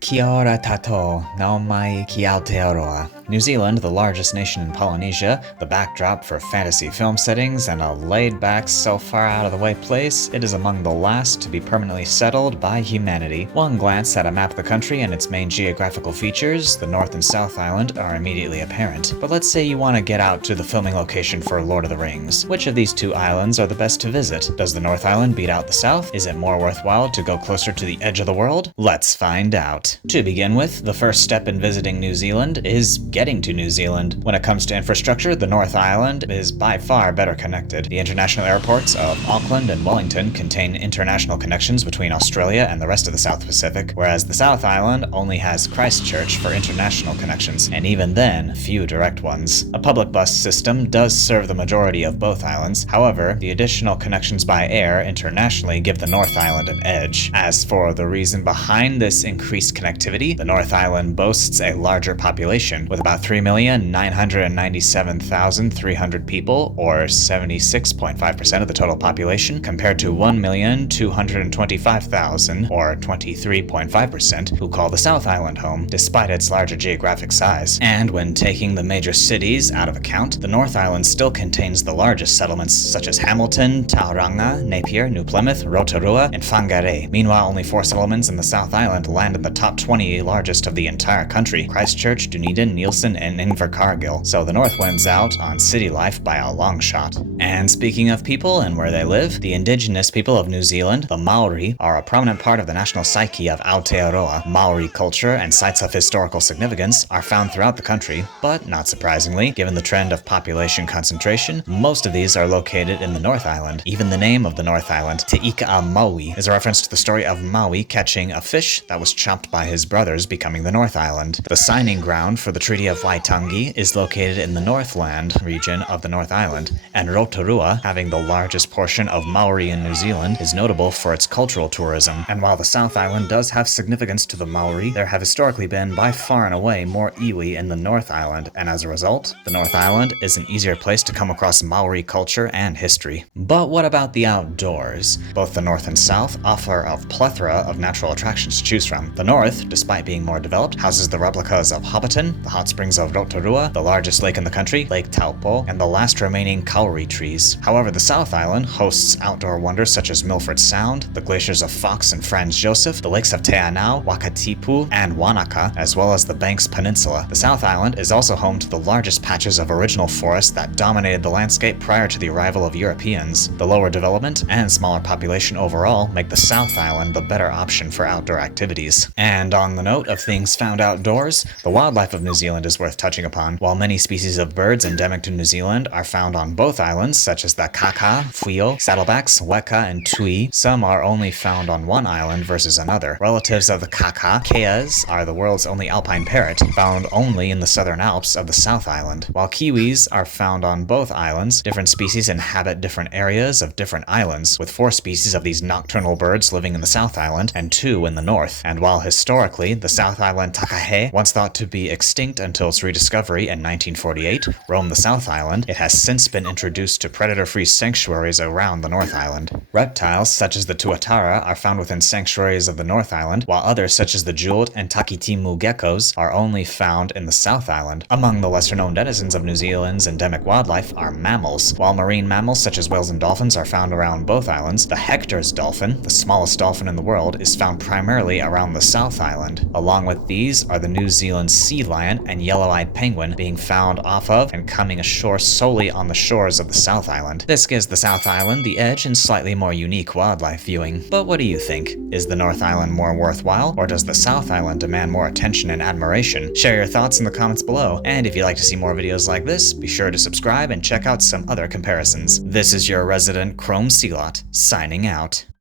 Kia ora tato, nau mai ki Aotearoa. New Zealand, the largest nation in Polynesia, the backdrop for fantasy film settings, and a laid-back, so far out-of-the-way place, it is among the last to be permanently settled by humanity. One glance at a map of the country and its main geographical features, the North and South Island, are immediately apparent. But let's say you want to get out to the filming location for Lord of the Rings. Which of these two islands are the best to visit? Does the North Island beat out the South? Is it more worthwhile to go closer to the edge of the world? Let's find out. To begin with, the first step in visiting New Zealand is getting to New Zealand. When it comes to infrastructure, the North Island is by far better connected. The international airports of Auckland and Wellington contain international connections between Australia and the rest of the South Pacific, whereas the South Island only has Christchurch for international connections, and even then, few direct ones. A public bus system does serve the majority of both islands. However, the additional connections by air internationally give the North Island an edge. As for the reason behind this increased connectivity, the North Island boasts a larger population, with about 3,997,300 people, or 76.5% of the total population, compared to 1,225,000, or 23.5%, who call the South Island home, despite its larger geographic size. And when taking the major cities out of account, the North Island still contains the largest settlements such as Hamilton, Tauranga, Napier, New Plymouth, Rotorua, and Whangarei. Meanwhile, only 4 settlements in the South Island land in the top 20 largest of the entire country: Christchurch, Dunedin, Neilson, and Invercargill. So the North wins out on city life by a long shot. And speaking of people and where they live, the indigenous people of New Zealand, the Maori, are a prominent part of the national psyche of Aotearoa. Maori culture and sites of historical significance are found throughout the country, but not surprisingly, given the trend of population concentration, most of these are located in the North Island. Even the name of the North Island, Te Ika a Maui, is a reference to the story of Maui catching a fish that was chomped by his brothers, becoming the North Island. The signing ground for the Treaty of Waitangi is located in the Northland region of the North Island, and Rotorua, having the largest portion of Maori in New Zealand, is notable for its cultural tourism. And while the South Island does have significance to the Maori, there have historically been by far and away more iwi in the North Island, and as a result, the North Island is an easier place to come across Maori culture and history. But what about the outdoors? Both the North and South offer a plethora of natural attractions to choose from. The North, despite being more developed, houses the replicas of Hobbiton, the hot springs of Rotorua, the largest lake in the country, Lake Taupo, and the last remaining kauri trees. However, the South Island hosts outdoor wonders such as Milford Sound, the glaciers of Fox and Franz Josef, the lakes of Te Anau, Wakatipu, and Wanaka, as well as the Banks Peninsula. The South Island is also home to the largest patches of original forest that dominated the landscape prior to the arrival of Europeans. The lower development and smaller population overall make the South Island the better option for outdoor activities. And on the note of things found outdoors, the wildlife of New Zealand is worth touching upon. While many species of birds endemic to New Zealand are found on both islands, such as the kaka, fuio, saddlebacks, weka, and tui, some are only found on one island versus another. Relatives of the kaka, keas, are the world's only alpine parrot, found only in the southern Alps of the South Island. While kiwis are found on both islands, different species inhabit different areas of different islands, with 4 species of these nocturnal birds living in the South Island and 2 in the North. And while historically, the South Island takahe, once thought to be extinct until its rediscovery in 1948, roamed the South Island, it has since been introduced to predator-free sanctuaries around the North Island. Reptiles such as the tuatara are found within sanctuaries of the North Island, while others such as the jeweled and takitimu geckos are only found in the South Island. Among the lesser-known denizens of New Zealand's endemic wildlife are mammals. While marine mammals such as whales and dolphins are found around both islands, the Hector's dolphin, the smallest dolphin in the world, is found primarily around the South Island. Along with these are the New Zealand sea lion and yellow-eyed penguin, being found off of and coming ashore solely on the shores of the South Island. This gives the South Island the edge in slightly more unique wildlife viewing. But what do you think? Is the North Island more worthwhile, or does the South Island demand more attention and admiration? Share your thoughts in the comments below, and if you'd like to see more videos like this, be sure to subscribe and check out some other comparisons. This is your resident Chrome Sealot, signing out.